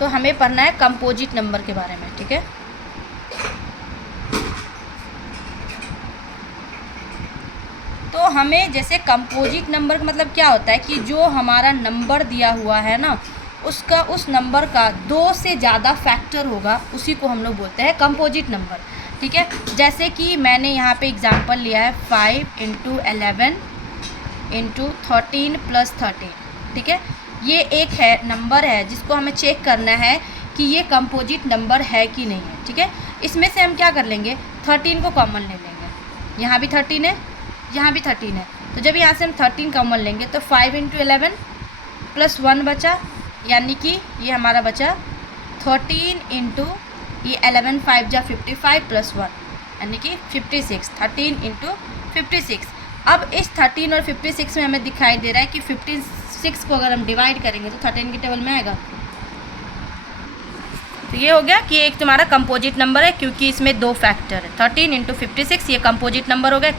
तो हमें पढ़ना है कंपोजिट नंबर के बारे में, ठीक है। तो हमें जैसे कंपोजिट नंबर का मतलब क्या होता है कि जो हमारा नंबर दिया हुआ है ना, उसका उस नंबर का 2 से ज़्यादा फैक्टर होगा, उसी को हम लोग बोलते हैं कंपोजिट नंबर, ठीक है। जैसे कि मैंने यहाँ पे एग्जांपल लिया है 5 × 11 × 13 + 13, ठीक है। ये एक है नंबर है जिसको हमें चेक करना है कि ये कंपोजिट नंबर है कि नहीं है, ठीक है। इसमें से हम क्या कर लेंगे, 13 को कॉमन ले लेंगे। यहाँ भी 13 है, यहाँ भी 13 है, तो जब यहाँ से हम 13 कॉमन लेंगे तो 5 × 11 + 1 बचा, यानी कि ये हमारा बचा 13 × ये 11 5 जा 55 + 1 यानी कि 56, 13 × 56। अब इस 13 और 56 में हमें दिखाई दे रहा है कि 56 को अगर हम डिवाइड करेंगे तो 13 के टेबल में आएगा। तो ये हो गया कि एक तुम्हारा कंपोजिट नंबर है, क्योंकि इसमें 2 फैक्टर है। 13 × 56 ये कंपोजिट नंबर हो गया,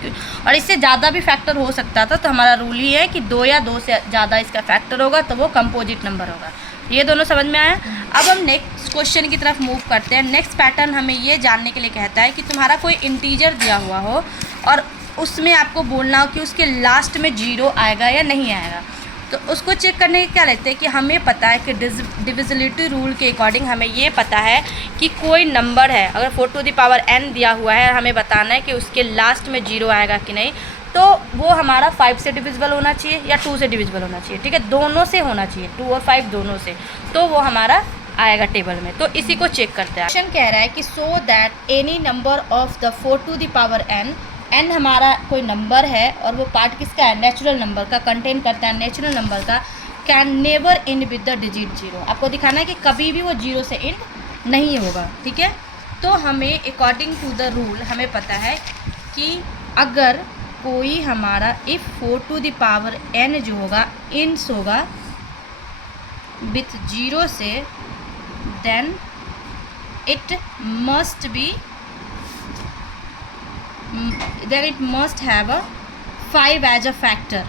और इससे ज़्यादा भी फैक्टर हो सकता था, तो हमारा रूल ही है कि 2 या 2 से ज़्यादा इसका फैक्टर होगा तो वो कंपोजिट नंबर होगा। ये दोनों समझ में आया। अब हम नेक्स्ट क्वेश्चन की तरफ मूव करते हैं। नेक्स्ट पैटर्न हमें ये जानने के लिए कहता है कि तुम्हारा कोई इंटीजर दिया हुआ हो और उसमें आपको बोलना हो कि उसके लास्ट में 0 आएगा या नहीं आएगा। तो उसको चेक करने के क्या रहते हैं कि हमें पता है कि डिविजिबिलिटी रूल के अकॉर्डिंग हमें ये पता है कि कोई नंबर है, अगर 4 टू द पावर n दिया हुआ है, हमें बताना है कि उसके लास्ट में 0 आएगा कि नहीं, तो वो हमारा 5 से डिविजिबल होना चाहिए या 2 से डिविजिबल होना चाहिए, ठीक है। दोनों से होना चाहिए, 2 और 5 दोनों से, तो वो हमारा आएगा टेबल में। तो इसी को चेक करते हैं। क्वेश्चन कह रहा है कि so that any number of the 4 to the power n हमारा कोई नंबर है और वो पार्ट किसका है, नेचुरल नंबर का कंटेन करता है, नेचुरल नंबर का, can never and with the digit 0। आपको दिखाना है कि कभी भी वो 0 से एंड नहीं होगा, ठीक है। तो हमें अकॉर्डिंग टू द रूल हमें पता है कि अगर कोई हमारा if 4 to the power n जो होगा इंस होगा विथ 0 से, then it must be it must have a 5 as a factor,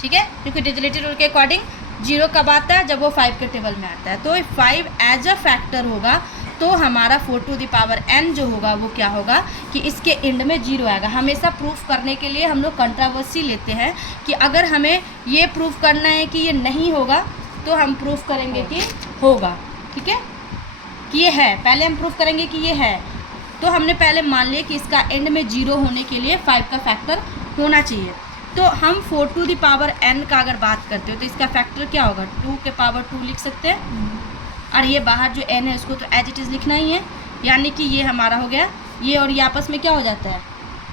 ठीक है, क्योंकि डिजिटलिटी रूल के अकॉर्डिंग 0 कब आता है, जब वो 5 के टेबल में आता है। तो 5 एज अ फैक्टर होगा, तो हमारा 4 टू द पावर n जो होगा वो क्या होगा कि इसके एंड में 0 आएगा। हमेशा प्रूफ करने के लिए हम लोग कंट्रोवर्सी लेते हैं कि अगर हमें ये प्रूफ करना है कि ये नहीं होगा तो हम प्रूफ करेंगे कि होगा, ठीक है, कि ये है। पहले हम प्रूफ करेंगे कि ये है, तो हमने पहले मान लिया कि इसका एंड में 0 होने के लिए 5 का फैक्टर होना चाहिए। तो हम 4 टू द पावर n का अगर बात करते हो तो इसका फैक्टर क्या होगा, 2 के पावर 2 लिख सकते हैं, और ये बाहर जो n है उसको तो एज इट इज़ लिखना ही है, यानी कि ये हमारा हो गया, ये और ये आपस में क्या हो जाता है,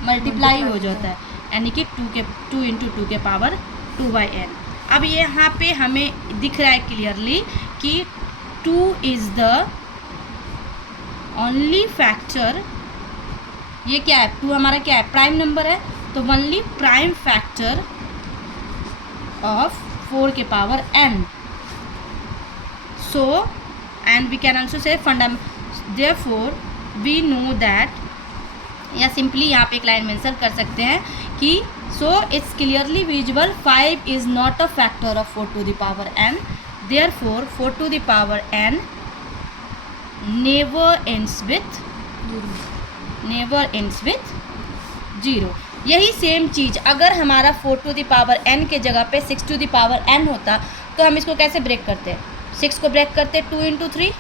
मल्टीप्लाई हो जाता है, यानी कि 2 × 2 के पावर 2/n। अब ये यहाँ पे हमें दिख रहा है क्लियरली कि 2 इज़ द ओनली फैक्टर, ये क्या है, 2 हमारा क्या है, प्राइम नंबर है, तो ओनली प्राइम फैक्टर ऑफ 4 के power n। So and we can also say fundamental, therefore we know that, या सिंपली यहाँ पे एक लाइन मेंशन कर सकते हैं कि so it's clearly visible 5 is not a factor of 4 to the power n, therefore 4 to the power n never ends with 0। यही सेम चीज़ अगर हमारा 4 टू द पावर n के जगह पे 6 टू द पावर n होता तो हम इसको कैसे ब्रेक करते हैं, 6 को ब्रेक करते 2 × 3,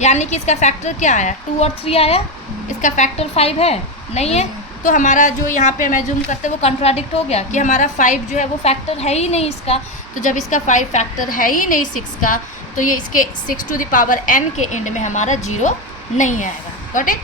यानी कि इसका फैक्टर क्या आया, 2 और 3 आया, इसका फैक्टर 5 है नहीं है, तो हमारा जो यहाँ पे हम एज्यूम करते हैं वो कंट्राडिक्ट हो गया कि हमारा 5 जो है वो फैक्टर है ही नहीं इसका। तो जब इसका 5 फैक्टर है ही नहीं 6 का, तो ये इसके 6 टू द पावर n के एंड में हमारा 0 नहीं आएगा। Got it.